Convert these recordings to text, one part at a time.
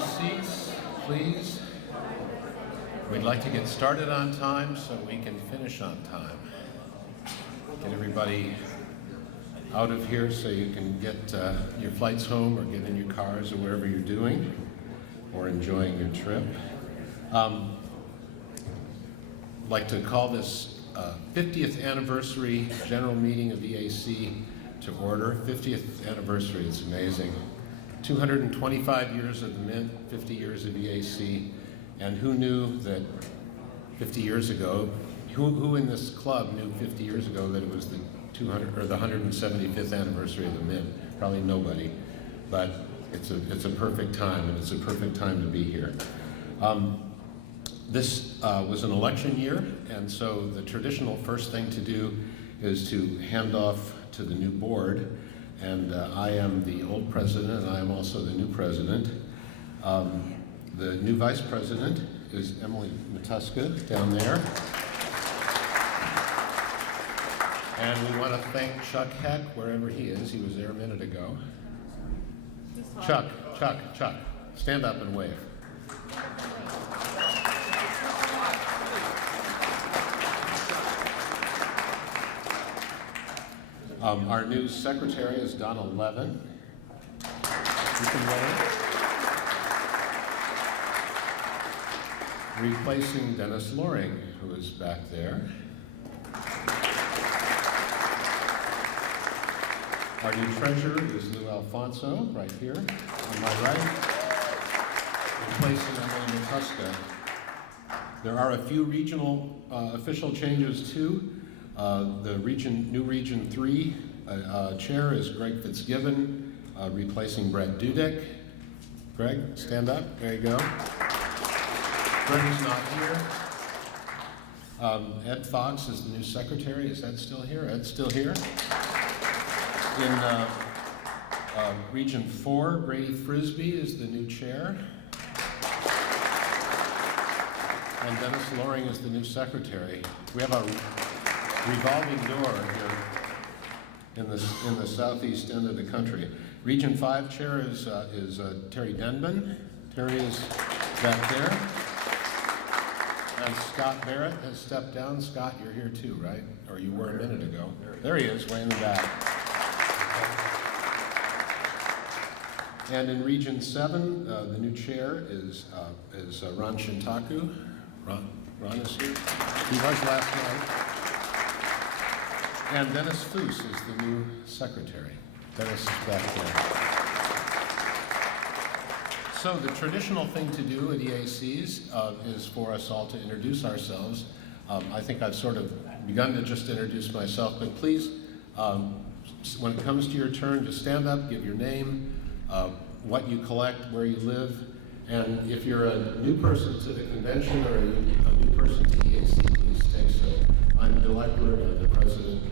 seats, please. We'd like to get started on time so we can finish on time. Get everybody out of here so you can get your flights home or get in your cars or wherever you're doing or enjoying your trip. I'd like to call this 50th anniversary general meeting of EAC to order. 50th anniversary, it's amazing. 225 years of the Mint, 50 years of EAC, and who knew that 50 years ago, who in this club knew 50 years ago that it was the 175th anniversary of the Mint? Probably nobody, but it's a perfect time, and it's a perfect time to be here. This was an election year, and so the traditional first thing to do is to hand off to the new board, and I am the old president, and I am also the new president. The new vice president is Emily Matuska down there. And we want to thank Chuck Heck, wherever he is. He was there a minute ago. Chuck, stand up and wave. Our new secretary is Donna Levin. You can wave. Replacing Dennis Loring, who is back there. Our new treasurer is Lou Alfonso, right here, on my right. Replacing Emily Matuska. There are a few regional official changes too. The new Region 3 chair is Greg Fitzgibbon, replacing Brett Dudek. Greg, stand up. There you go. Greg is not here. Ed Fox is the new secretary. Is Ed still here? Ed's still here. In Region 4, Brady Frisbee is the new chair. And Dennis Loring is the new secretary. We have a revolving door here in the southeast end of the country. Region 5 chair is Terry Denman. Terry is back there. And Scott Barrett has stepped down. Scott, you're here too, right? Or you were a minute ago. There he is, way in the back. And in Region 7, the new chair is Ron Shintaku. Ron is here. He was last night. And Dennis Foose is the new secretary. Dennis is back there. So the traditional thing to do at EACs is for us all to introduce ourselves. I think I've sort of begun to just introduce myself, but please, when it comes to your turn, just stand up, give your name, what you collect, where you live, and if you're a new person to the convention or a new person to EAC, please say so. I'm Bill Eckberg, I'm the president.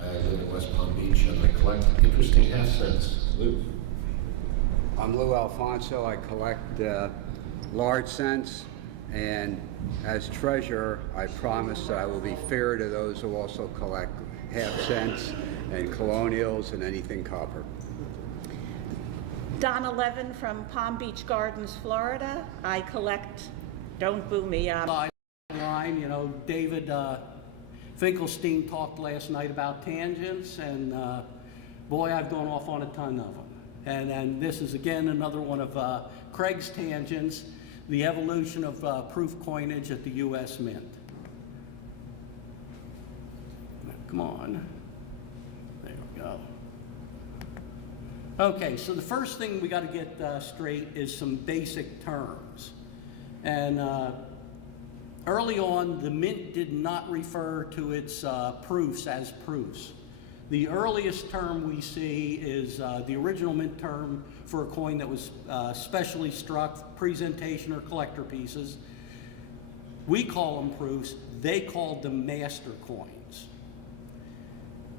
I live in West Palm Beach, and I collect interesting half-cents. Lou. I'm Lou Alfonso. I collect large cents, and as treasurer, I promise that I will be fair to those who also collect half-cents and colonials and anything copper. Donna Levin from Palm Beach Gardens, Florida. I collect, don't boo me. Line, you know, David Finkelstein talked last night about tangents, and boy, I've gone off on a ton of them. And this is again another one of Craig's tangents, the evolution of proof coinage at the U.S. Mint. Come on. There we go. Okay, so the first thing we got to get straight is some basic terms. And early on, the Mint did not refer to its proofs as proofs. The earliest term we see is the original Mint term for a coin that was specially struck, presentation or collector pieces. We call them proofs. They called them master coins.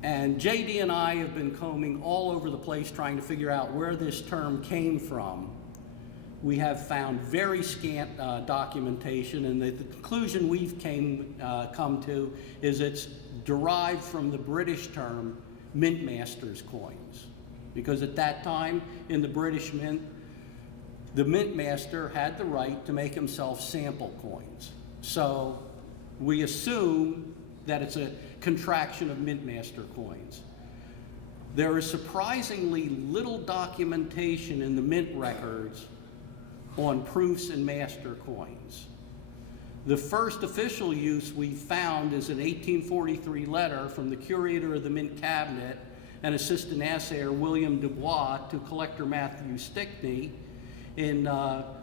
And JD and I have been combing all over the place trying to figure out where this term came from. We have found very scant documentation, and the conclusion we've come to is it's derived from the British term mint master's coins. Because at that time, in the British Mint, the mint master had the right to make himself sample coins. So we assume that it's a contraction of mint master coins. There is surprisingly little documentation in the mint records on proofs and master coins. The first official use we found is an 1843 letter from the curator of the Mint Cabinet and assistant assayer William Dubois to collector Matthew Stickney in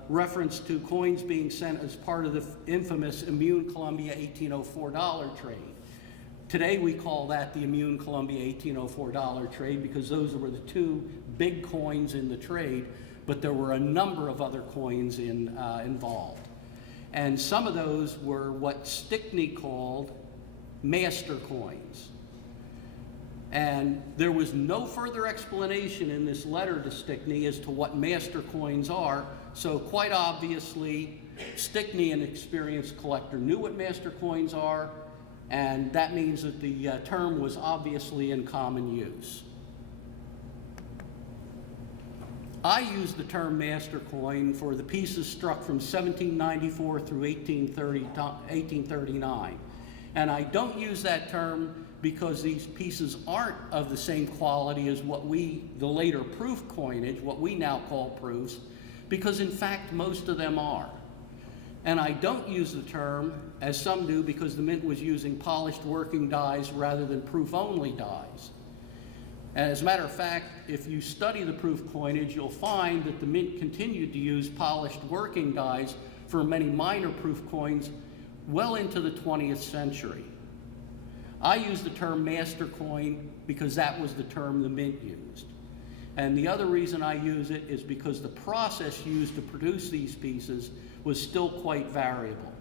reference to coins being sent as part of the infamous Immune Columbia $1804 trade. Today we call that the Immune Columbia $1804 trade because those were the two big coins in the trade, but there were a number of other coins involved. And some of those were what Stickney called master coins. And there was no further explanation in this letter to Stickney as to what master coins are, so quite obviously Stickney, an experienced collector, knew what master coins are, and that means that the term was obviously in common use. I use the term master coin for the pieces struck from 1794 through 1839. And I don't use that term because these pieces aren't of the same quality as the later proof coinage, what we now call proofs, because in fact most of them are. And I don't use the term, as some do, because the mint was using polished working dies rather than proof-only dies. And as a matter of fact, if you study the proof coinage, you'll find that the mint continued to use polished working dies for many minor proof coins well into the 20th century. I use the term master coin because that was the term the mint used. And the other reason I use it is because the process used to produce these pieces was still quite variable.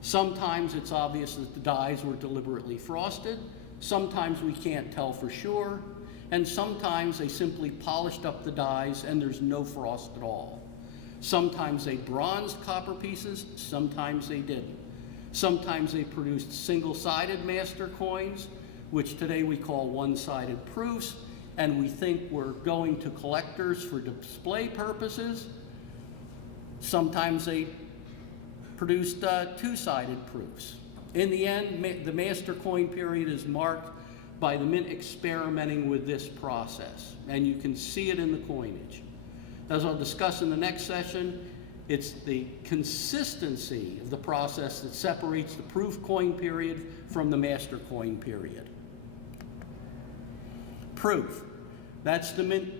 Sometimes it's obvious that the dies were deliberately frosted, sometimes we can't tell for sure, and sometimes they simply polished up the dies and there's no frost at all. Sometimes they bronzed copper pieces, sometimes they didn't. Sometimes they produced single-sided master coins, which today we call one-sided proofs, and we think were going to collectors for display purposes. Sometimes they produced two-sided proofs. In the end, the master coin period is marked by the mint experimenting with this process, and you can see it in the coinage. As I'll discuss in the next session, it's the consistency of the process that separates the proof coin period from the master coin period. Proof. That's the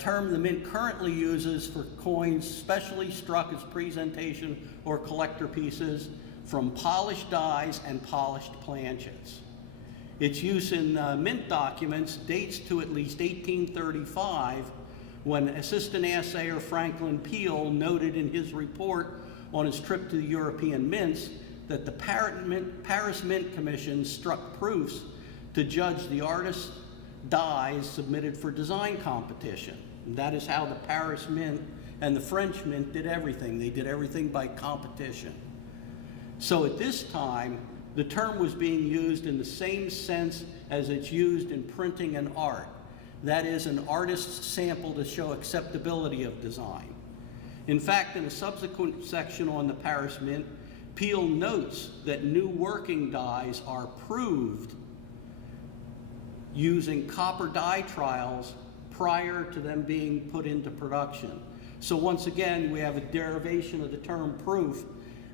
term the mint currently uses for coins specially struck as presentation or collector pieces from polished dies and polished planchets. Its use in mint documents dates to at least 1835, when Assistant Assayer Franklin Peel noted in his report on his trip to the European mints that the Paris Mint Commission struck proofs to judge the artist's dies submitted for design competition. And that is how the Paris Mint and the French Mint did everything. They did everything by competition. So at this time, the term was being used in the same sense as it's used in printing and art. That is, an artist's sample to show acceptability of design. In fact, in a subsequent section on the Paris Mint, Peel notes that new working dies are proved using copper die trials prior to them being put into production. So once again, we have a derivation of the term proof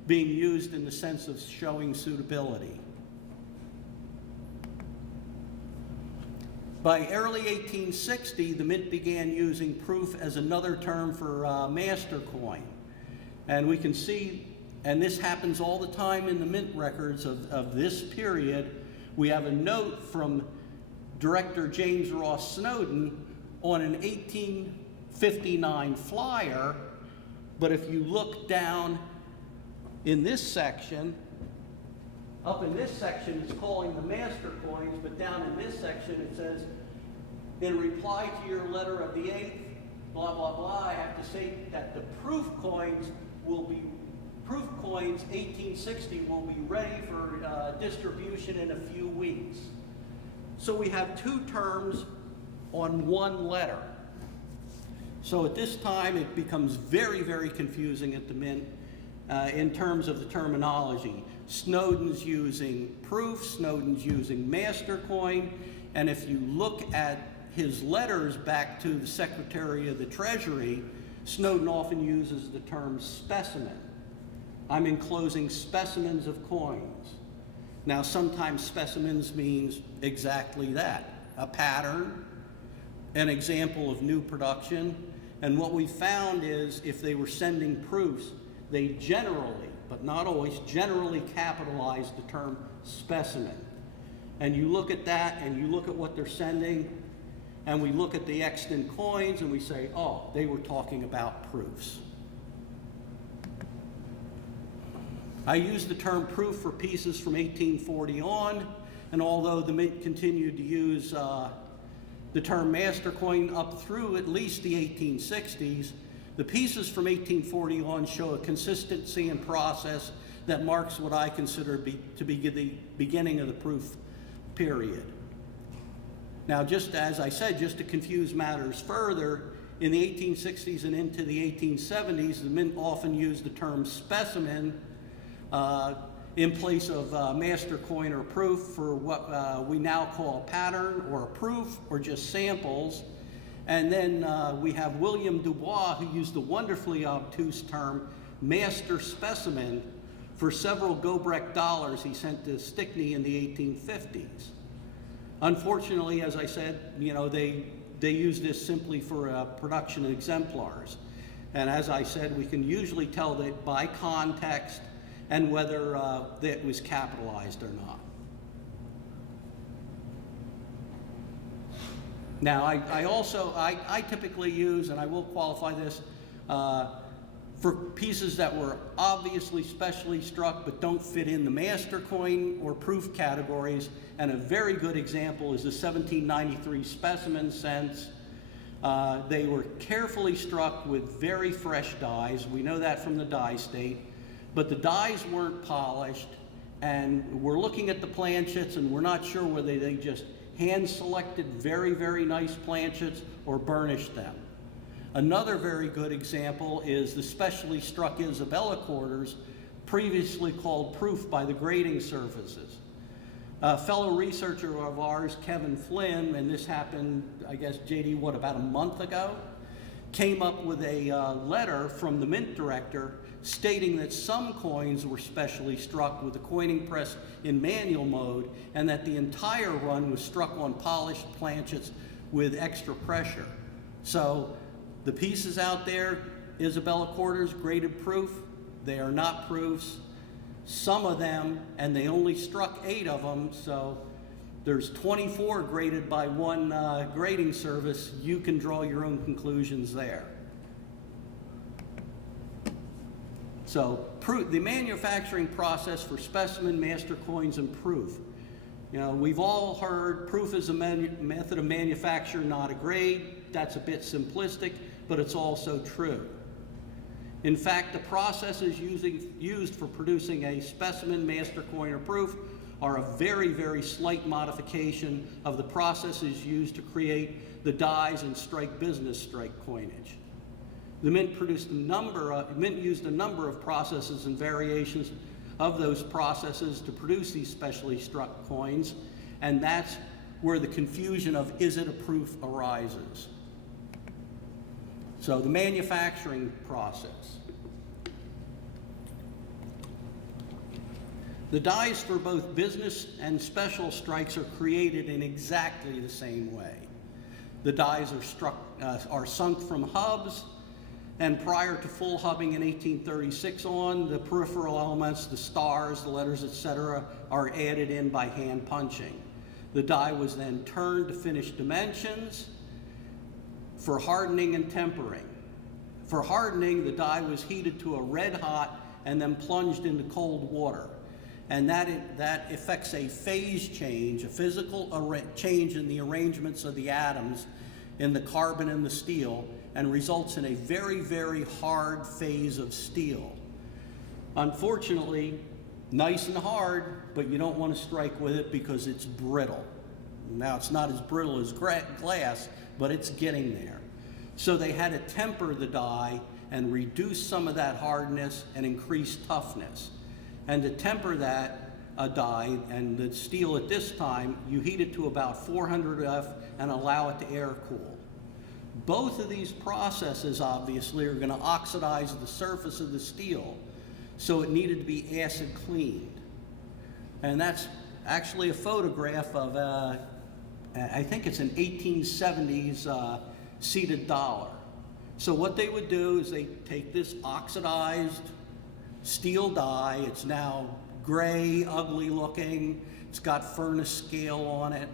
being used in the sense of showing suitability. By early 1860, the mint began using proof as another term for master coin. And we can see, and this happens all the time in the mint records of this period, we have a note from Director James Ross Snowden on an 1859 flyer, but if you look down in this section, up in this section it's calling the master coins, but down in this section it says, in reply to your letter of the 8th, blah, blah, blah, I have to say that the proof coins 1860 will be ready for distribution in a few weeks. So we have two terms on one letter. So at this time, it becomes very, very confusing at the Mint in terms of the terminology. Snowden's using proof, Snowden's using master coin, and if you look at his letters back to the Secretary of the Treasury, Snowden often uses the term specimen. I'm enclosing specimens of coins. Now, sometimes specimens means exactly that, a pattern, an example of new production. And what we found is if they were sending proofs, they generally, but not always, generally capitalize the term specimen. And you look at that and you look at what they're sending, and we look at the extant coins and we say, oh, they were talking about proofs. I use the term proof for pieces from 1840 on, and although the Mint continued to use the term master coin up through at least the 1860s, the pieces from 1840 on show a consistency in process that marks what I consider to be the beginning of the proof period. Now, just as I said, just to confuse matters further, in the 1860s and into the 1870s, the Mint often used the term specimen in place of master coin or proof for what we now call a pattern or a proof or just samples. And then we have William Dubois, who used the wonderfully obtuse term master specimen for several Gobrecht dollars he sent to Stickney in the 1850s. Unfortunately, as I said, you know, they use this simply for production of exemplars. And as I said, we can usually tell that by context and whether it was capitalized or not. Now, I typically use, and I will qualify this, for pieces that were obviously specially struck but don't fit in the master coin or proof categories, and a very good example is the 1793 specimen cents. They were carefully struck with very fresh dies. We know that from the die state, but the dies weren't polished, and we're looking at the planchets and we're not sure whether they just hand-selected very, very nice planchets or burnished them. Another very good example is the specially struck Isabella quarters, previously called proof by the grading services. A fellow researcher of ours, Kevin Flynn, and this happened, I guess, JD, what, about a month ago, came up with a letter from the Mint director stating that some coins were specially struck with the coining press in manual mode, and that the entire run was struck on polished planchets with extra pressure. So the pieces out there, Isabella quarters, graded proof, they are not proofs. Some of them, and they only struck 8 of them, so there's 24 graded by one grading service. You can draw your own conclusions there. So the manufacturing process for specimen, master coins, and proof. You know, we've all heard proof is a method of manufacture, not a grade. That's a bit simplistic, but it's also true. In fact, the processes used for producing a specimen, master coin, or proof are a very, very slight modification of the processes used to create the dies and strike business strike coinage. The Mint used a number of processes and variations of those processes to produce these specially struck coins, and that's where the confusion of is it a proof arises. So the manufacturing process. The dies for both business and special strikes are created in exactly the same way. The dies are sunk from hubs, and prior to full hubbing in 1836 on, the peripheral elements, the stars, the letters, etc., are added in by hand punching. The die was then turned to finished dimensions for hardening and tempering. For hardening, the die was heated to a red hot and then plunged into cold water. And that affects a phase change, a physical change in the arrangements of the atoms in the carbon and the steel, and results in a very, very hard phase of steel. Unfortunately, nice and hard, but you don't want to strike with it because it's brittle. Now, it's not as brittle as glass, but it's getting there. So they had to temper the die and reduce some of that hardness and increase toughness. And to temper that die and the steel at this time, you heat it to about 400 F and allow it to air cool. Both of these processes obviously are going to oxidize the surface of the steel, so it needed to be acid cleaned. And that's actually a photograph of, I think it's an 1870s seated dollar. So what they would do is they take this oxidized steel die, it's now gray, ugly looking, it's got furnace scale on it,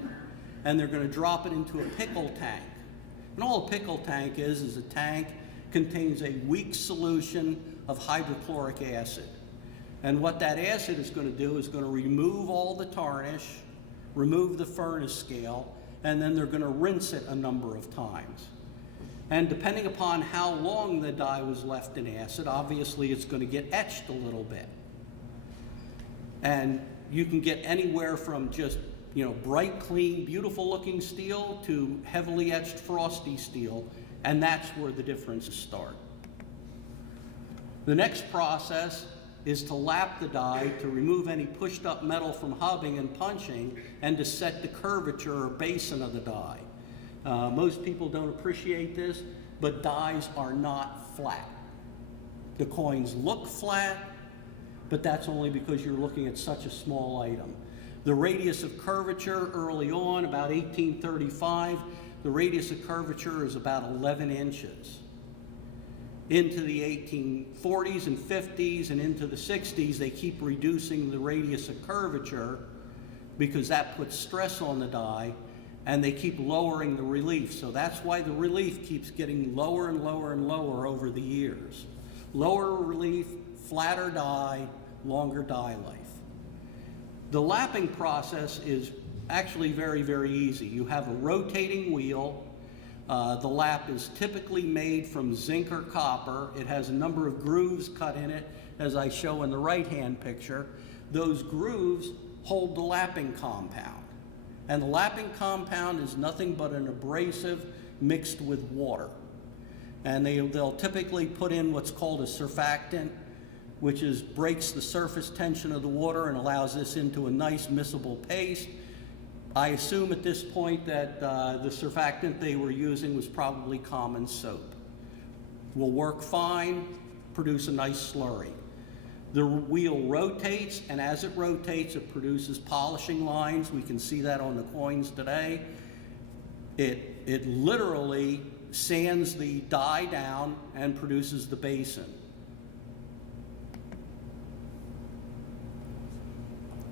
and they're going to drop it into a pickle tank. And all a pickle tank is a tank contains a weak solution of hydrochloric acid. And what that acid is going to do is going to remove all the tarnish, remove the furnace scale, and then they're going to rinse it a number of times. And depending upon how long the die was left in acid, obviously it's going to get etched a little bit. And you can get anywhere from just, bright, clean, beautiful looking steel to heavily etched frosty steel, and that's where the differences start. The next process is to lap the die to remove any pushed up metal from hubbing and punching and to set the curvature or basin of the die. Most people don't appreciate this, but dies are not flat. The coins look flat, but that's only because you're looking at such a small item. The radius of curvature early on, about 1835, the radius of curvature is about 11 inches. Into the 1840s and 50s and into the 60s, they keep reducing the radius of curvature because that puts stress on the die, and they keep lowering the relief. So that's why the relief keeps getting lower and lower and lower over the years. Lower relief, flatter die, longer die life. The lapping process is actually very, very easy. You have a rotating wheel. The lap is typically made from zinc or copper. It has a number of grooves cut in it, as I show in the right-hand picture. Those grooves hold the lapping compound. And the lapping compound is nothing but an abrasive mixed with water. And they'll typically put in what's called a surfactant, which breaks the surface tension of the water and allows this into a nice miscible paste. I assume at this point that the surfactant they were using was probably common soap. Will work fine, produce a nice slurry. The wheel rotates, and as it rotates, it produces polishing lines. We can see that on the coins today. It literally sands the die down and produces the basin.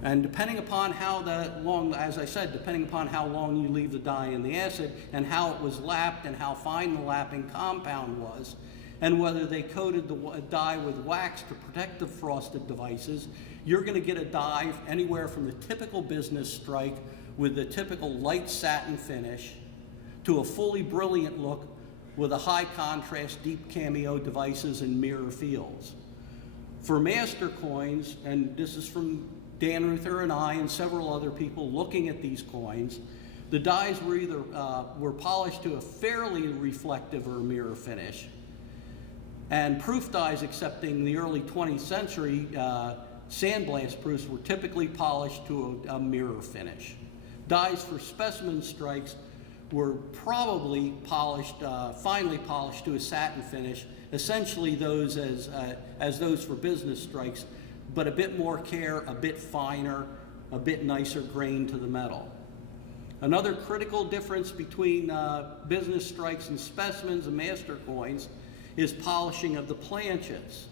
And depending upon how long, as I said, depending upon how long you leave the die in the acid and how it was lapped and how fine the lapping compound was, and whether they coated the die with wax to protect the frosted devices, you're going to get a die anywhere from the typical business strike with the typical light satin finish to a fully brilliant look with a high contrast deep cameo devices and mirror fields. For master coins, and this is from Dan Ruther and I and several other people looking at these coins, the dies were either polished to a fairly reflective or mirror finish, and proof dies, excepting the early 20th century sandblast proofs, were typically polished to a mirror finish. Dies for specimen strikes were probably polished, finely polished to a satin finish, essentially those as those for business strikes, but a bit more care, a bit finer, a bit nicer grain to the metal. Another critical difference between business strikes and specimens and master coins is polishing of the planches.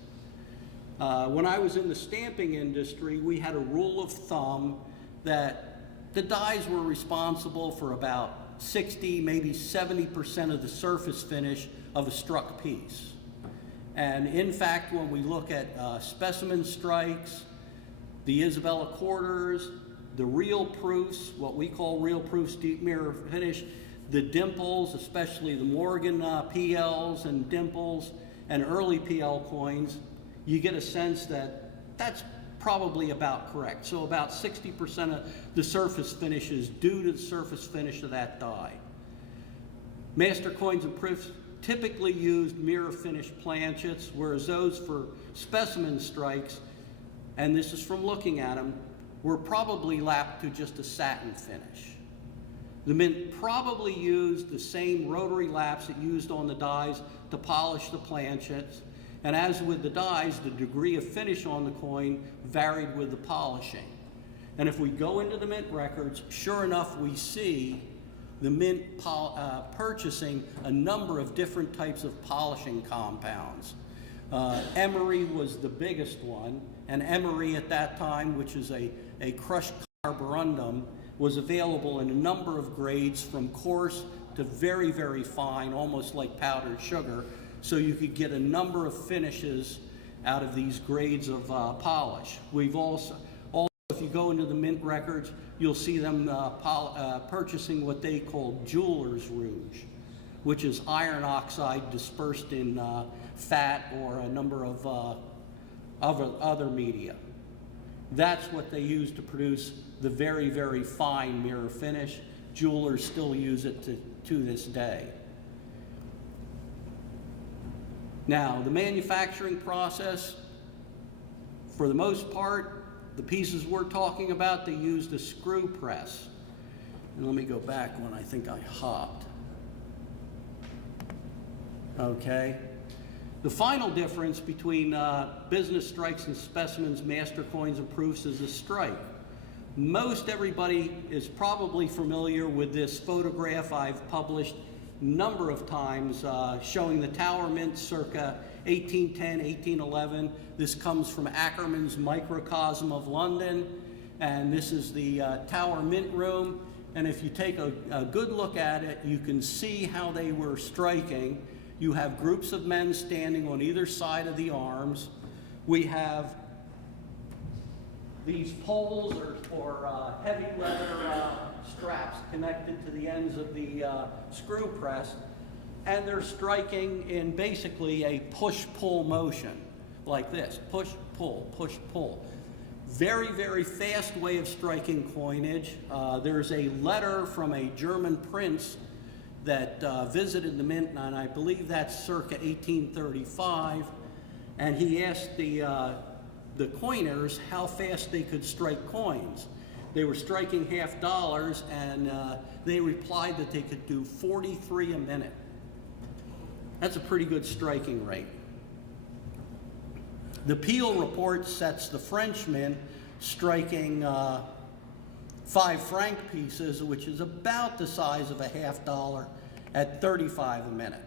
When I was in the stamping industry, we had a rule of thumb that the dies were responsible for about 60, maybe 70% of the surface finish of a struck piece. And in fact, when we look at specimen strikes, the Isabella quarters, the real proofs, what we call real proofs deep mirror finish, the dimples, especially the Morgan PLs and dimples and early PL coins, you get a sense that that's probably about correct. So about 60% of the surface finish is due to the surface finish of that die. Master coins and proofs typically used mirror finish planchets, whereas those for specimen strikes, and this is from looking at them, were probably lapped to just a satin finish. The mint probably used the same rotary laps it used on the dies to polish the planchets, and as with the dies, the degree of finish on the coin varied with the polishing. And if we go into the mint records, sure enough, we see the mint purchasing a number of different types of polishing compounds. Emery was the biggest one, and Emery at that time, which is a crushed carborundum, was available in a number of grades from coarse to very, very fine, almost like powdered sugar, so you could get a number of finishes out of these grades of polish. We've also, if you go into the mint records, you'll see them purchasing what they call jeweler's rouge, which is iron oxide dispersed in fat or a number of other media. That's what they use to produce the very, very fine mirror finish. Jewelers still use it to this day. Now, the manufacturing process, for the most part, the pieces we're talking about, they used a screw press. And let me go back when I think I hopped. Okay. The final difference between business strikes and specimens, master coins, and proofs is the strike. Most everybody is probably familiar with this photograph I've published a number of times showing the Tower Mint circa 1810, 1811. This comes from Ackerman's Microcosm of London, and this is the Tower Mint room. And if you take a good look at it, you can see how they were striking. You have groups of men standing on either side of the arms. We have these poles or heavy leather straps connected to the ends of the screw press, and they're striking in basically a push-pull motion, like this, push-pull, push-pull. Very, very fast way of striking coinage. There's a letter from a German prince that visited the mint, and I believe that's circa 1835, and he asked the coiners how fast they could strike coins. They were striking $50, and they replied that they could do 43 a minute. That's a pretty good striking rate. The Peel report sets the French mint striking 5 franc pieces, which is about the size of a $50, at 35 a minute.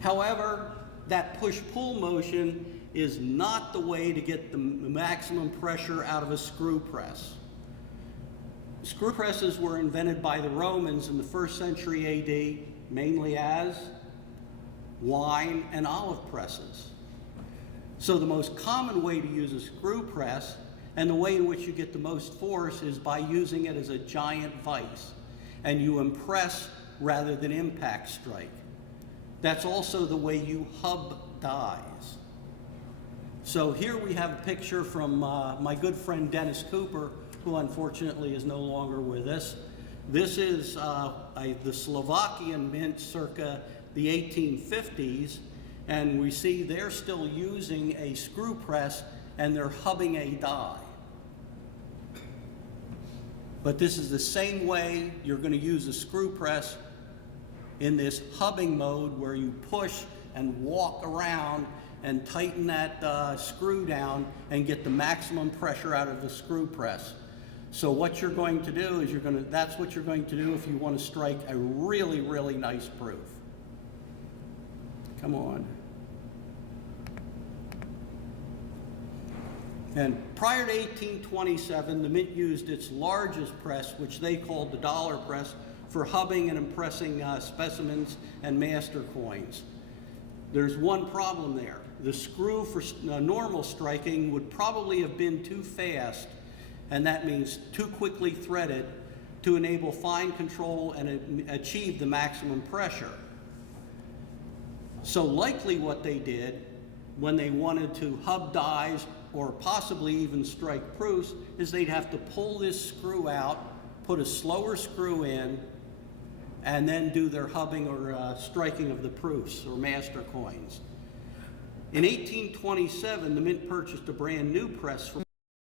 However, that push-pull motion is not the way to get the maximum pressure out of a screw press. Screw presses were invented by the Romans in the 1st century AD, mainly as wine and olive presses. So the most common way to use a screw press, and the way in which you get the most force, is by using it as a giant vise, and you impress rather than impact strike. That's also the way you hub dies. So here we have a picture from my good friend Dennis Cooper, who unfortunately is no longer with us. This is the Slovakian mint circa the 1850s, and we see they're still using a screw press and they're hubbing a die. But this is the same way you're going to use a screw press in this hubbing mode, where you push and walk around and tighten that screw down and get the maximum pressure out of the screw press. So what you're going to do is that's what you're going to do if you want to strike a really, really nice proof. Come on. And prior to 1827, the mint used its largest press, which they called the dollar press, for hubbing and impressing specimens and master coins. There's one problem there. The screw for normal striking would probably have been too fast, and that means too quickly threaded, to enable fine control and achieve the maximum pressure. So likely what they did when they wanted to hub dies or possibly even strike proofs, is they'd have to pull this screw out, put a slower screw in, and then do their hubbing or striking of the proofs or master coins. In 1827, the mint purchased a brand new press for